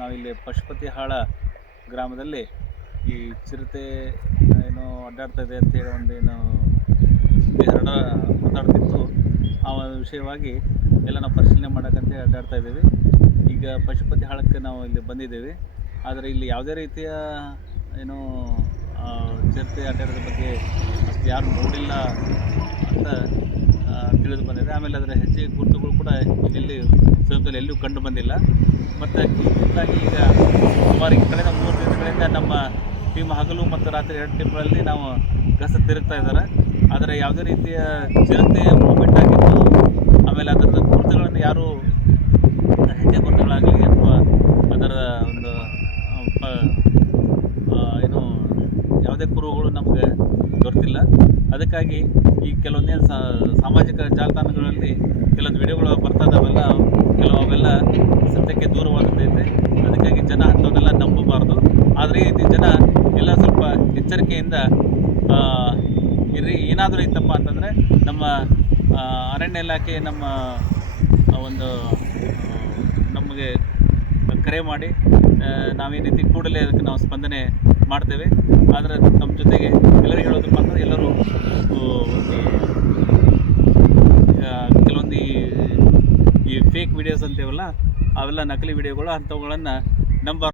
ನಾವಿಲ್ಲಿ ಪಶುಪತಿಹಾಳ ಗ್ರಾಮದಲ್ಲಿ ಈ ಚಿರತೆ ಏನೋ ಅಡ್ಡಾಡ್ತಾ ಇದೆ ಅಂತೇಳಿ ಒಂದೇನು ಮಾತಾಡ್ತಿತ್ತು. ಆ ವಿಷಯವಾಗಿ ಎಲ್ಲ ನಾವು ಪರಿಶೀಲನೆ ಮಾಡೋಕ್ಕಂತೇಳಿ ಅಡ್ಡಾಡ್ತಾ ಇದ್ದೀವಿ. ಈಗ ಪಶುಪತಿಹಾಳಕ್ಕೆ ನಾವು ಇಲ್ಲಿ ಬಂದಿದ್ದೇವೆ. ಆದರೆ ಇಲ್ಲಿ ಯಾವುದೇ ರೀತಿಯ ಏನೋ ಚಿರತೆ ಅಡ್ಡಾಡೋದ್ರ ಬಗ್ಗೆ ಅಷ್ಟು ಯಾರು ನೋಡಿಲ್ಲ ಅಂತ ತಿಳಿದು ಬಂದಿದೆ. ಆಮೇಲೆ ಅದರ ಹೆಜ್ಜೆ ಗುರುತುಗಳು ಕೂಡ ಇಲ್ಲಿ ಸಮೀಪದಲ್ಲಿ ಎಲ್ಲೂ ಕಂಡು ಬಂದಿಲ್ಲ. ಮತ್ತು ಇದರಿಂದಾಗಿ ಈಗ ಸುಮಾರು ಕಳೆದ 3 ದಿನಗಳಿಂದ ನಮ್ಮ ಟೀಮ್ ಹಗಲು ಮತ್ತು ರಾತ್ರಿ 2 ಟೀಮ್ಗಳಲ್ಲಿ ನಾವು ಗಸ್ತು ತಿರುಗ್ತಾ ಇದ್ದಾರೆ. ಆದರೆ ಯಾವುದೇ ರೀತಿಯ ಚಿರತೆ ಮೂವ್ಮೆಂಟ್ ಆಗಿತ್ತು, ಆಮೇಲೆ ಅದರ ಗುರುತುಗಳನ್ನು ಯಾರೂ ಹೆಜ್ಜೆ ಗುರುತುಗಳಾಗಲಿ ಅಥವಾ ಅದರ ಒಂದು ಏನು ಯಾವುದೇ ಕುರುಹುಗಳು ನಮಗೆ ಗೊತ್ತಿಲ್ಲ. ಅದಕ್ಕಾಗಿ ಈ ಕೆಲವೊಂದೇನು ಸಾಮಾಜಿಕ ಜಾಲತಾಣಗಳಲ್ಲಿ ಕೆಲವೊಂದು ವಿಡಿಯೋಗಳು ಬರ್ತಾ ಇದ್ದಾವೆಲ್ಲ, ಅವೆಲ್ಲ ಸತ್ಯಕ್ಕೆ ದೂರವಾದದ್ದೈತೆ. ಅದಕ್ಕಾಗಿ ಜನ ಅಂಥವನ್ನೆಲ್ಲ ನಂಬಬಾರ್ದು. ಆದರೆ ಈ ರೀತಿ ಜನ ಎಲ್ಲ ಸ್ವಲ್ಪ ಎಚ್ಚರಿಕೆಯಿಂದ ಇರ್ರಿ. ಏನಾದರೂ ಇತ್ತಪ್ಪ ಅಂತಂದರೆ ನಮ್ಮ ಅರಣ್ಯ ಇಲಾಖೆ ನಮಗೆ ಕರೆ ಮಾಡಿ ನಾವೇನು ರೀತಿ ಕೂಡಲೇ ಅದಕ್ಕೆ ನಾವು ಸ್ಪಂದನೆ ಮಾಡ್ತೇವೆ. ಆದರೆ ನಮ್ಮ ಜೊತೆಗೆ ಎಲ್ಲರಿಗೂ ಹೇಳೋದಪ್ಪ ಅಂತಂದರೆ ಎಲ್ಲರೂ ಕೆಲವೊಂದು ಈ ಫೇಕ್ ವಿಡಿಯೋಸ್ ಅಂತೇವಲ್ಲ, ಅವೆಲ್ಲ ನಕಲಿ ವಿಡಿಯೋಗಳು ಅಂಥವುಗಳನ್ನು ನಂಬ